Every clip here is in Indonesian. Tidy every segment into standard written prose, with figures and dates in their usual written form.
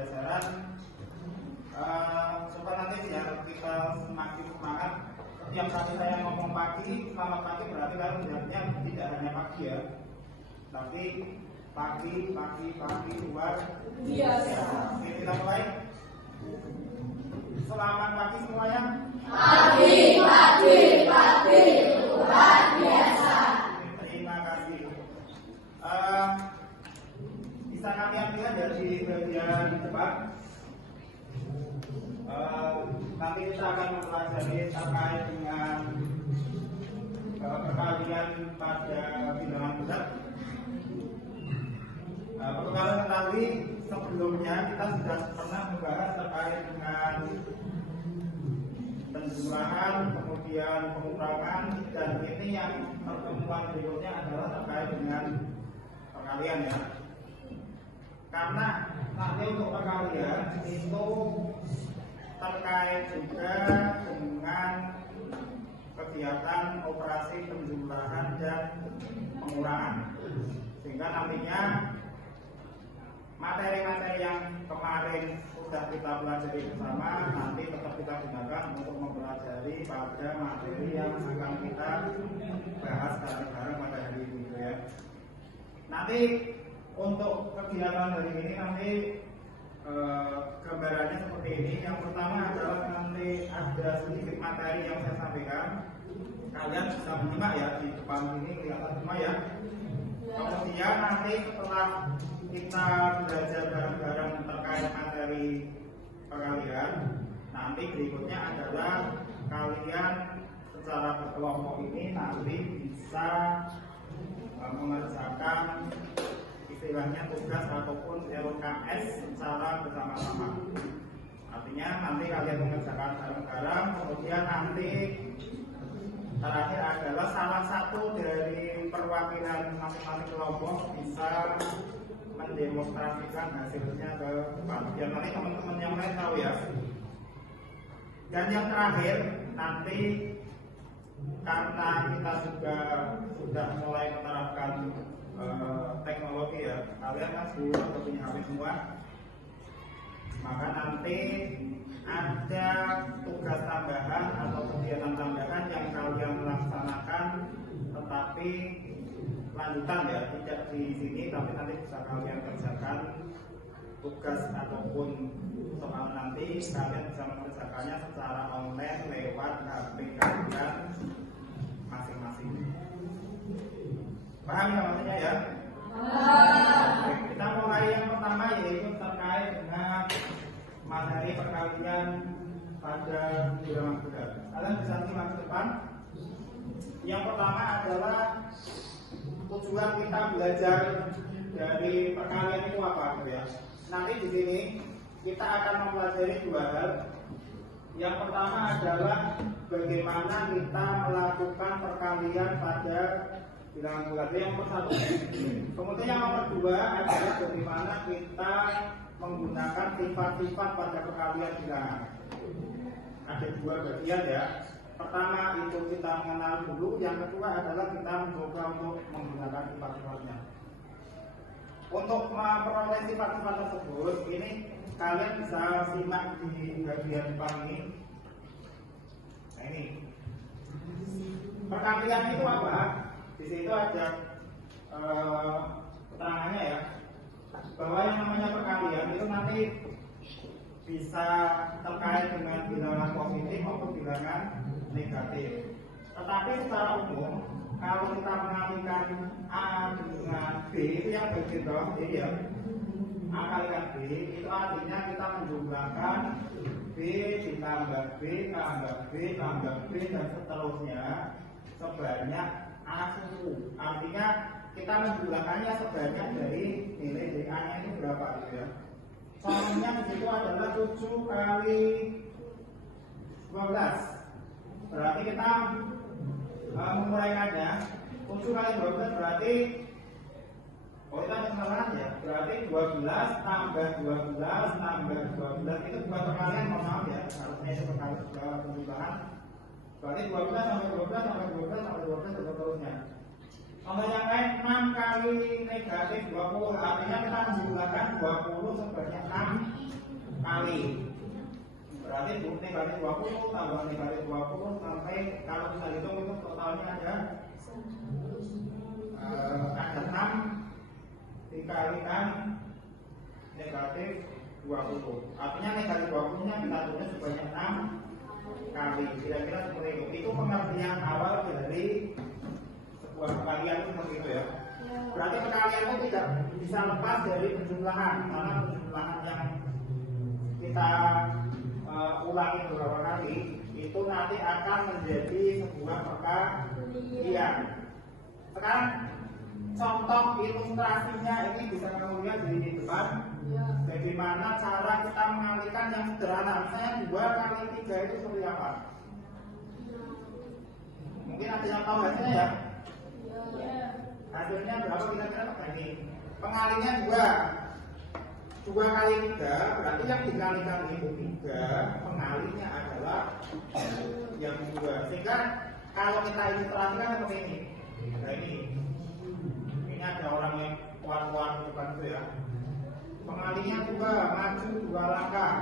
pembelajaran supaya nanti biar kita semakin semangat. Setiap kali saya ngomong pagi, selamat pagi berarti kalau jawabnya tidak hanya pagi ya, tapi pagi luar biasa. Oke, kita mulai. Selamat pagi semuanya. Pagi luar biasa. Terima kasih. Bisa kalian lihat dari bagian depan. Nanti kita akan mempelajari terkait dengan perkalian pada bilangan besar. Perlu kalian ketahui sebelumnya kita sudah pernah membahas terkait dengan penjumlahan, kemudian pengurangan, dan ini yang pertemuan berikutnya adalah terkait dengan perkalian ya. Karena nanti untuk perkalian itu terkait juga dengan kegiatan operasi penjumlahan dan pengurangan, sehingga nantinya materi-materi yang kemarin sudah kita pelajari bersama nanti tetap kita gunakan untuk mempelajari pada materi yang akan kita bahas bareng-bareng pada hari ini ya. Nanti untuk kegiatan hari ini nanti gambarannya seperti ini. Yang pertama adalah nanti ada sedikit materi yang saya sampaikan. Kalian bisa menyimak ya, di depan ini kelihatan semua ya. Kemudian nanti setelah kita belajar bareng-bareng terkait materi perkalian, nanti berikutnya adalah kalian secara berkelompok ini nanti bisa mengerjakan istilahnya tugas ataupun LKS secara bersama-sama. Artinya nanti kalian mengerjakan bareng-bareng, kemudian nanti terakhir adalah salah satu dari perwakilan masing-masing kelompok bisa mendemonstrasikan hasilnya ke depan biar nanti teman-teman yang lain tahu ya. Dan yang terakhir nanti karena kita sudah mulai menerapkan teknologi ya, kalian kan sudah punya HP semua, maka nanti ada tugas tambahan atau kegiatan tambahan yang kalian laksanakan, tetapi lanjutan ya, tidak di sini tapi nanti bisa kalian kerjakan tugas ataupun soal nanti kalian bisa mengerjakannya secara online lewat HP kalian masing-masing. Paham ya maksudnya ya? Oke, kita mulai yang pertama yaitu terkait dengan materi perkalian pada bilangan besar. Kalian bisa simak ke depan. Yang pertama adalah tujuan kita belajar dari perkalian itu apa gitu ya. Nanti di sini kita akan mempelajari dua hal. Yang pertama adalah bagaimana kita melakukan perkalian pada bilangan bulat, yang nomor satu. Kemudian yang nomor dua adalah bagaimana kita menggunakan sifat-sifat pada perkalian bilangan. Ada dua bagian ya. Pertama itu kita mengenal dulu, yang kedua adalah kita mencoba untuk menggunakan sifat-sifatnya. Untuk memperoleh sifat-sifat tersebut, ini kalian bisa simak di bagian depan ini. Nah ini, perkalian itu apa? Di situ ada keterangannya ya, bahwa yang namanya perkalian itu nanti bisa terkait dengan bilangan positif maupun bilangan negatif. Tetapi secara umum kalau kita mengalihkan A dengan B itu yang bagian bawah ini ya, A kalikan B itu artinya kita menjumlahkan B ditambah B tambah B tambah B dan seterusnya sebanyak A suku. Artinya kita menjumlahkannya sebanyak dari nilai DA nya itu berapa gitu ya. Contohnya di situ adalah 7 kali 12. Berarti kita menguraikannya 7 kali 12 berarti oh itu ada kesalahan ya. Berarti 12 tambah 12 tambah 12 itu bukan perkalian, mohon maaf ya. Harusnya itu perkalian penjumlahan. Berarti 12 sampai 12 sampai 12 sampai 12 dan seterusnya. Contoh yang lain 6 kali negatif 20, artinya kita menjumlahkan 20 sebanyak 6 kali. Berarti negatif 20 tambah negatif 20 sampai kalau kita hitung itu totalnya ada 6 dikalikan negatif 20. Artinya negatif 20 nya kita tulis sebanyak 6 kali. Kira-kira seperti itu. Itu pengertian awal dari sebuah perkalian seperti itu ya. Berarti perkalian itu tidak bisa lepas dari penjumlahan, karena penjumlahan yang kita ulangi beberapa kali itu nanti akan menjadi sebuah perkalian. Sekarang contoh ilustrasinya ini bisa kamu lihat di depan. Bagaimana cara kita mengalihkan yang sederhana. Misalnya 2 kali 3 itu seperti apa? Mungkin ada yang tahu hasilnya ya? Hasilnya berapa kira-kira begini? Pengalinya 2 kali 3 berarti yang dikalikan itu 3, pengalinya adalah yang 2. Sehingga kalau kita ilustrasikan seperti ini. Nah ini ada orang yang kuat-kuat depan itu ya. Pengalinya 2, maju 2 langkah.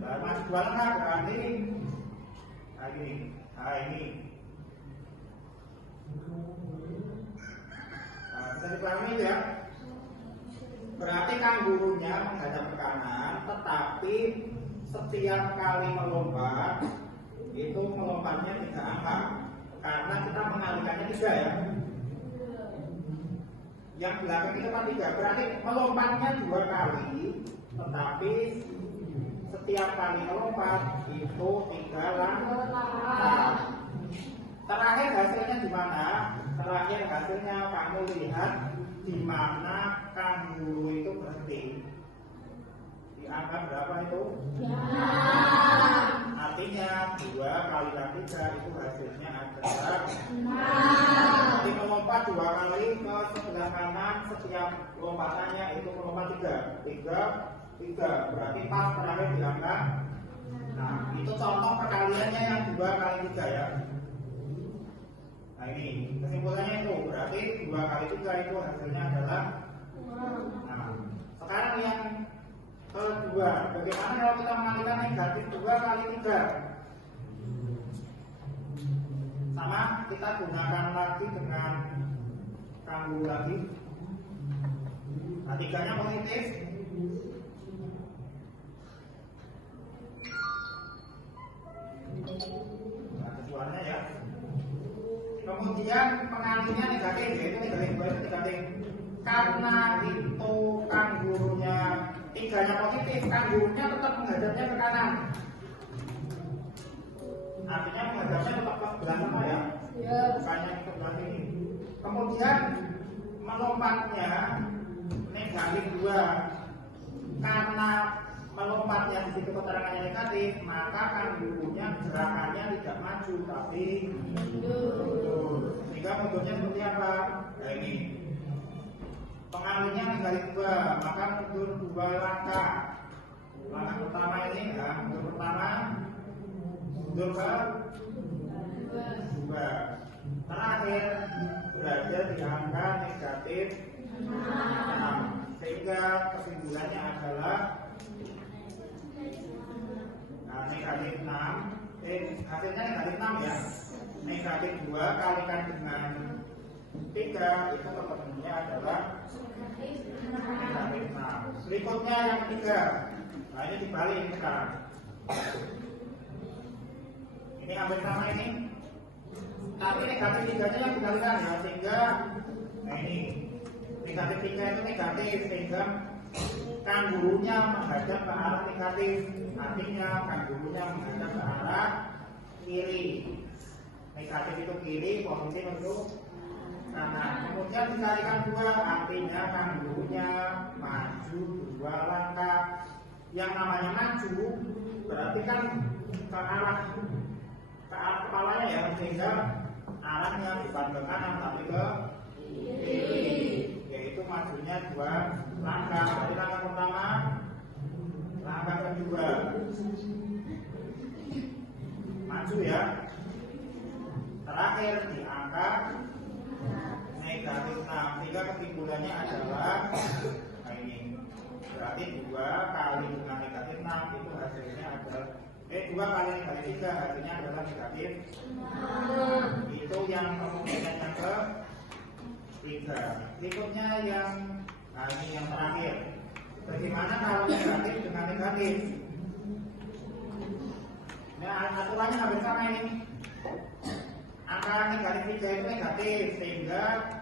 Nah, maju 2 langkah berarti ini. Bisa dipahami ya. Berarti kangurunya menghadap ke kanan, tetapi setiap kali melompat itu melompatnya 3 angka, karena kita mengalihkannya 3 ya. Yang belakang itu kan 3, berarti melompatnya 2 kali, tetapi setiap kali melompat itu 3 langkah. Terakhir hasilnya di mana? Terakhir hasilnya kamu lihat di mana kanguru itu berhenti. Di angka berapa itu? Artinya 2 kali 3 itu hasilnya adalah 6. Jadi melompat 2 kali ke sebelah kanan, setiap lompatannya itu melompat 3. Berarti pas terakhir di angka. Nah, itu contoh perkaliannya yang 2 kali 3 ya. Nah ini kesimpulannya itu berarti 2 kali 3 itu hasilnya adalah 6. Nah, sekarang yang kedua, bagaimana kalau kita mengalihkan negatif 2 kali 3? Sama, kita gunakan lagi dengan kanguru lagi. Nah, 3-nya positif. Nah, kecualinya ya. Kemudian pengalinya negatif, yaitu negatif. Karena itu kanggurunya 3-nya positif, kanggurunya tetap menghadapnya ke kanan. Artinya menghadapnya tetap ke sebelah sana ya. Bukannya ke sebelah sini. Kemudian melompatnya negatif 2. Karena melompatnya di situ keterangannya negatif, maka kanggurunya gerakannya tidak maju tapi mundur. Sehingga mundurnya seperti apa? Nah ini pengalinya negatif 2, maka mundur 2 langkah. Langkah pertama ini ya, mundur pertama, mundur ke 2. Terakhir berada di angka negatif 6. Sehingga kesimpulannya adalah negatif 6, hasilnya negatif 6 ya. Negatif 2 kalikan dengan 3 itu ketemunya adalah negatif 6. Berikutnya yang ketiga. Nah ini dibalik sekarang. Ini hampir sama ini. Tapi negatif 3-nya yang dikalikan ya, sehingga nah ini negatif 3 itu negatif, sehingga kanggurunya menghadap ke arah negatif. Artinya kanggurunya menghadap ke arah kiri. Negatif itu kiri, positif itu kanan. Kemudian dikalikan 2, artinya kanggurunya maju 2 langkah. Yang namanya maju berarti kan ke arah kepalanya ya, sehingga arahnya bukan ke kanan tapi ke kiri, yaitu majunya 2 langkah. Jadi langkah pertama, langkah kedua, maju ya. Terakhir di angka negatif 6. Sehingga kesimpulannya adalah nah ini berarti 2 kali dengan negatif 6 itu hasilnya adalah 2 kali negatif 3 hasilnya adalah negatif 6. Itu yang kemungkinan yang ketiga. Berikutnya yang ini yang terakhir. Bagaimana kalau negatif dengan negatif? Nah, aturannya hampir sama ini. Angka negatif 3 itu negatif, sehingga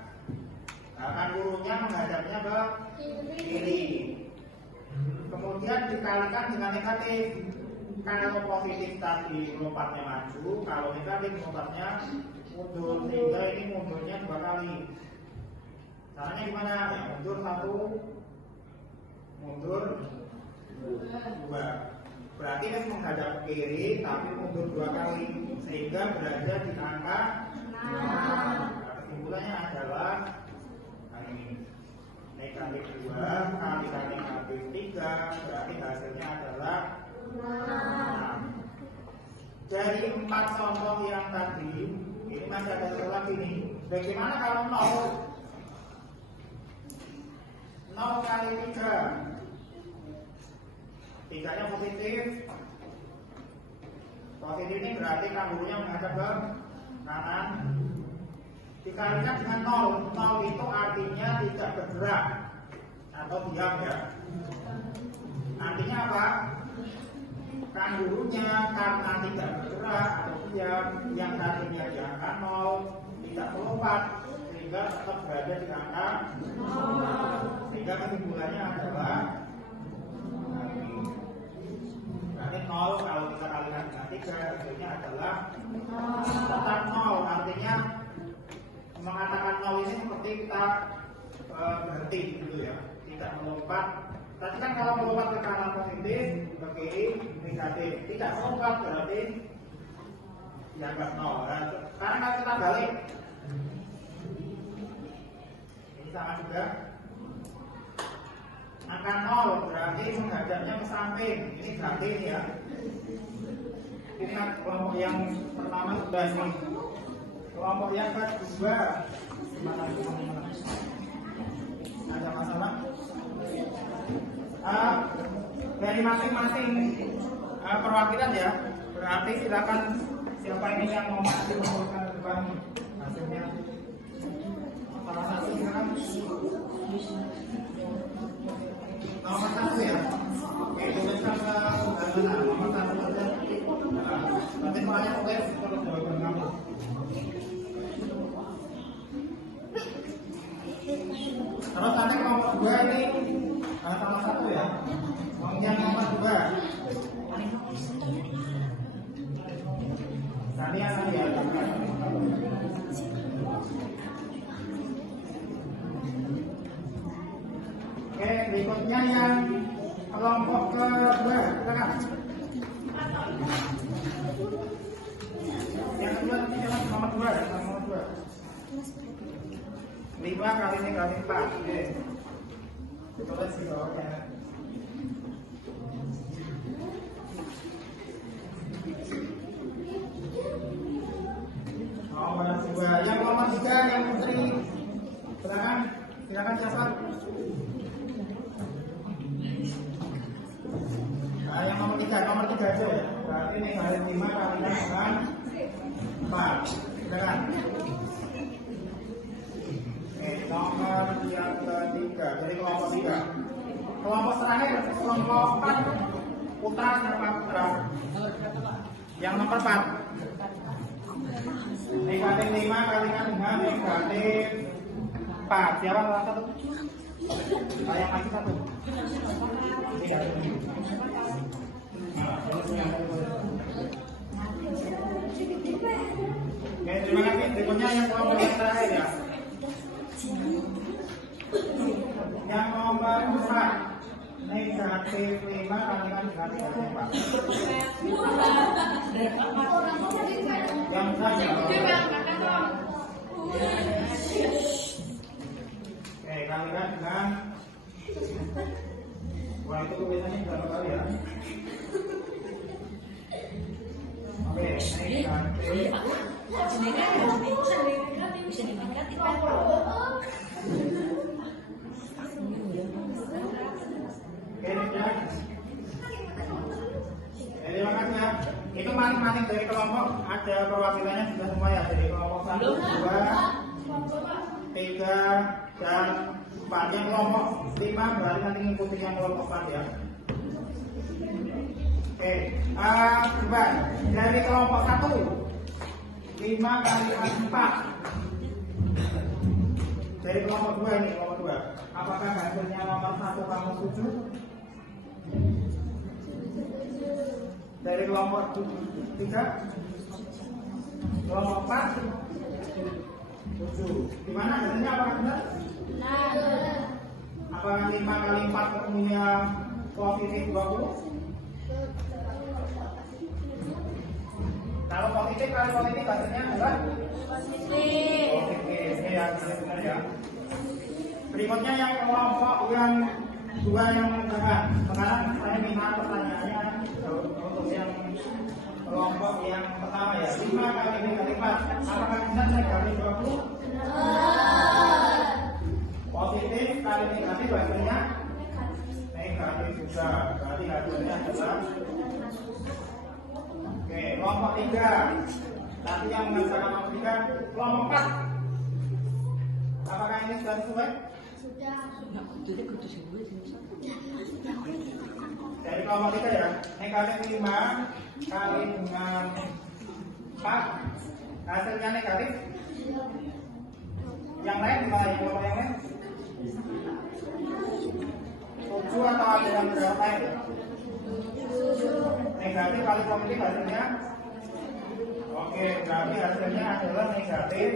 akan gurunya menghadapnya ke kiri. Kemudian dikalikan dengan negatif. Kalau positif tadi lompatnya maju, kalau negatif lompatnya mundur, sehingga ini mundurnya 2 kali. Caranya gimana? Ya, mundur 1, mundur 2. Berarti kan menghadap ke kiri, tapi mundur 2 kali, sehingga berada di angka 6. Kesimpulannya adalah ini negatif 2 kali negatif 3, berarti hasilnya adalah 6. Dari 4 contoh yang tadi, ini masih ada satu lagi nih. Bagaimana kalau 0 kali 3? 3-nya positif. Positif ini berarti kangurunya menghadap ke kanan. Dikalikan dengan 0. 0 itu artinya tidak bergerak atau diam ya. Artinya apa? Kangurunya karena tidak bergerak atau diam, yang tadinya di angka 0 tidak melompat, sehingga tetap berada di angka 0. Sehingga kesimpulannya adalah berarti 0 kalau kita kalikan dengan 3 hasilnya adalah tetap 0. Artinya mengatakan 0 ini seperti kita berhenti gitu ya, tidak melompat. Tadi kan kalau melompat ke kanan positif, ke kiri negatif. Tidak melompat berarti dianggap 0. Nah, sekarang kalau kita balik, ini sama juga. Angka 0 berarti menghadapnya ke samping. Ini ganti nih ya. Ini kelompok yang pertama sudah nih. Kelompok yang kedua gimana? Ada masalah? Dari masing-masing perwakilan ya. Berarti silakan siapa ini yang mau maju menurunkan ke depan hasilnya. Salah satu silakan. Nomor 1 ya. Oke, tuliskan ke mana? Nomor 1 saja. Nanti soalnya tulis terus jawaban kamu. Terus nanti kelompok 2 ini salah satu ya. Yang nomor 2. Tadi yang tadi ya. Oke, berikutnya yang kelompok kedua, silakan. Yang kedua nanti jalan nomor 2 ya, nomor 2. 5 kali negatif 4. Oke. Tulis di bawahnya. Nomor 2. Yang nomor 3 yang putri. Silakan. Silakan siapa? Yang nomor 3 aja ya. Berarti negatif 5 kali dengan 4. Silakan. Nomor yang ketiga dari kelompok 3. Kelompok terakhir kelompok 4. Putra siapa putra? Yang nomor 4. Negatif 5 kalikan dengan negatif 4. Siapa salah satu? Yang lagi satu. Oke, terima kasih. Berikutnya yang kelompok yang terakhir ya. Yang nomor 4. Negatif 5 kalikan dengan negatif 4. Yang terakhir. Oke, kalikan dengan. Wah, itu tulisannya berapa kali ya? Oke, negatif. masing-masing dari kelompok ada perwakilannya sudah semua ya, dari kelompok 1, 2, 3, dan 4. Yang kelompok 5 berarti nanti ngikutin yang kelompok 4 ya. Oke, coba dari kelompok 1 5 kali 4. Dari kelompok 2 ini, kelompok 2. Apakah hasilnya nomor 1 kamu setuju? Dari kelompok 3, kelompok 4 setuju. Gimana hasilnya, apakah benar? Apakah 5 kali 4 ketemunya positif 20? Kalau positif kali positif hasilnya adalah positif. Positif ya, benar ya. Berikutnya yang kelompok yang 2 yang mengerjakan. Sekarang saya minta pertanyaannya untuk yang kelompok yang pertama ya. 5 kali 5 kali 4. Apakah bisa saya kali 20? Positif kali negatif hasilnya negatif juga. Berarti hasilnya adalah oke, kelompok 3. Nanti yang mengerjakan kelompok 3, kelompok 4. Apakah ini sudah sesuai? Dari kelompok 3 ya, negatif 5 kali dengan 4 hasilnya negatif. Yang lain gimana ya, kelompok yang lain? 7 atau ada yang berapa lain? Negatif kali positif hasilnya oke, berarti hasilnya adalah negatif.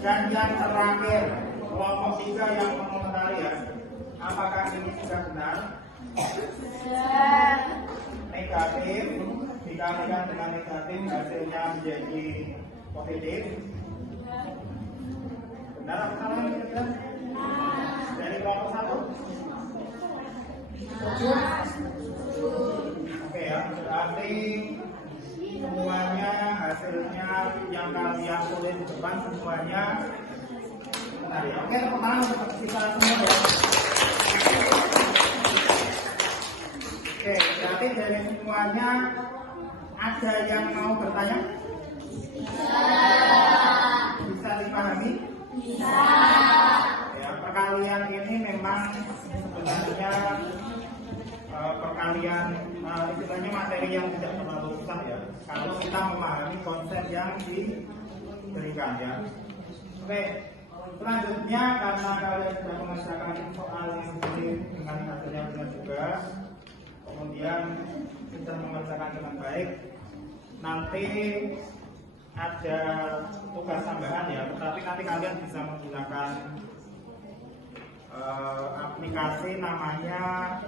Dan yang terakhir kelompok 3 yang mengomentari ya, apakah ini sudah benar? Negatif dikalikan dengan negatif hasilnya menjadi positif. Benar atau salah ini kira-kira? Dari kelompok 1 oke ya, berarti semuanya hasilnya yang kalian tulis di depan semuanya benar ya. Oke, tepuk tangan untuk kita semua ya. Oke, berarti dari semuanya ada yang mau bertanya? Bisa dipahami? Bisa. Ya, perkalian ini memang sebenarnya perkalian istilahnya materi yang tidak terlalu susah ya, kalau kita memahami konsep yang diberikan ya. Oke, selanjutnya karena kalian sudah mengerjakan soal ini dengan hasil yang benar juga, kemudian sudah mengerjakan dengan baik, nanti ada tugas tambahan ya, tetapi nanti kalian bisa menggunakan aplikasi namanya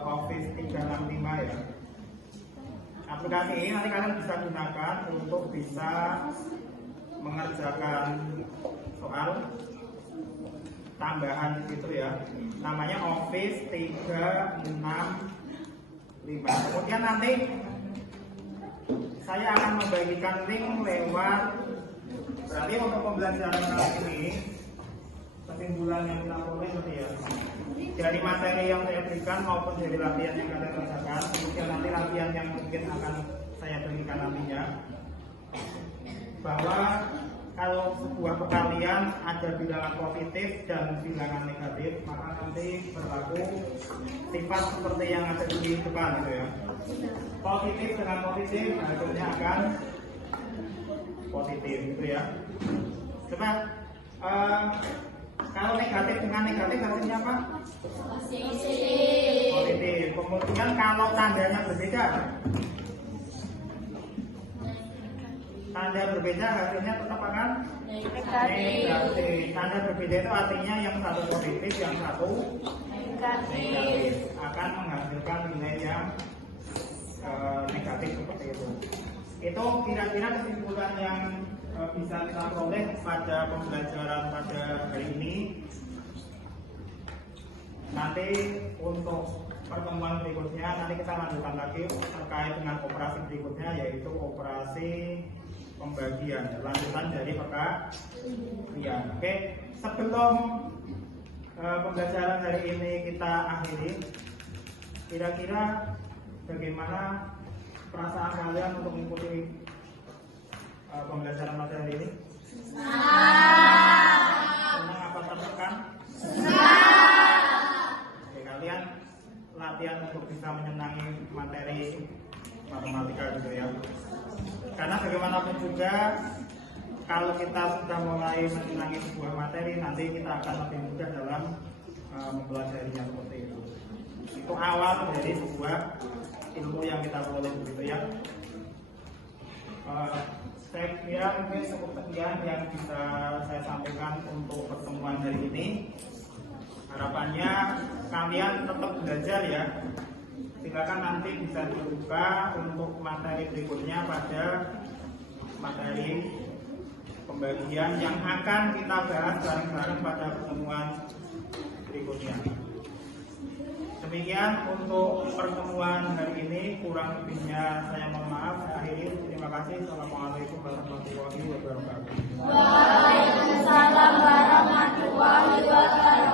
Office 365 ya. Aplikasi ini nanti kalian bisa gunakan untuk bisa mengerjakan soal tambahan di situ ya. Namanya Office 365. Kemudian nanti saya akan membagikan link lewat, berarti untuk pembelajaran kali ini kesimpulan yang kita peroleh ya, dari materi yang saya berikan maupun dari latihan yang kalian kerjakan, kemudian nanti latihan yang mungkin akan saya berikan nantinya, bahwa kalau sebuah perkalian ada bilangan positif dan bilangan negatif, maka nanti berlaku sifat seperti yang ada di depan gitu ya. Positif dengan positif hasilnya akan positif gitu ya. Coba kalau negatif dengan negatif hasilnya apa? Positif. Kemudian kalau tandanya berbeda, tanda berbeda hasilnya tetap akan negatif. Tanda berbeda itu artinya yang satu positif, yang satu negatif, akan menghasilkan nilai yang negatif seperti itu. Itu kira-kira kesimpulan yang bisa kita peroleh pada pembelajaran pada hari ini. Nanti untuk pertemuan berikutnya nanti kita lanjutkan lagi terkait dengan operasi berikutnya, yaitu operasi pembagian, lanjutan dari perkalian. Oke, sebelum pembelajaran hari ini kita akhiri, kira-kira bagaimana perasaan kalian untuk mengikuti pembelajaran materi ini? Senang apa tertekan? Oke, kalian latihan untuk bisa menyenangi materi matematika gitu ya. Karena bagaimanapun juga kalau kita sudah mulai menyenangi sebuah materi, nanti kita akan lebih mudah dalam mempelajarinya seperti itu. Itu awal dari sebuah ilmu yang kita peroleh begitu ya. Saya kira mungkin cukup sekian yang bisa saya sampaikan untuk pertemuan hari ini. Harapannya kalian tetap belajar ya. Silakan nanti bisa dibuka untuk materi berikutnya pada materi pembagian yang akan kita bahas bareng-bareng pada pertemuan berikutnya. Demikian untuk pertemuan hari ini, kurang lebihnya saya mohon maaf. Saya akhiri, terima kasih. Assalamualaikum warahmatullahi wabarakatuh. Waalaikumsalam warahmatullahi wabarakatuh.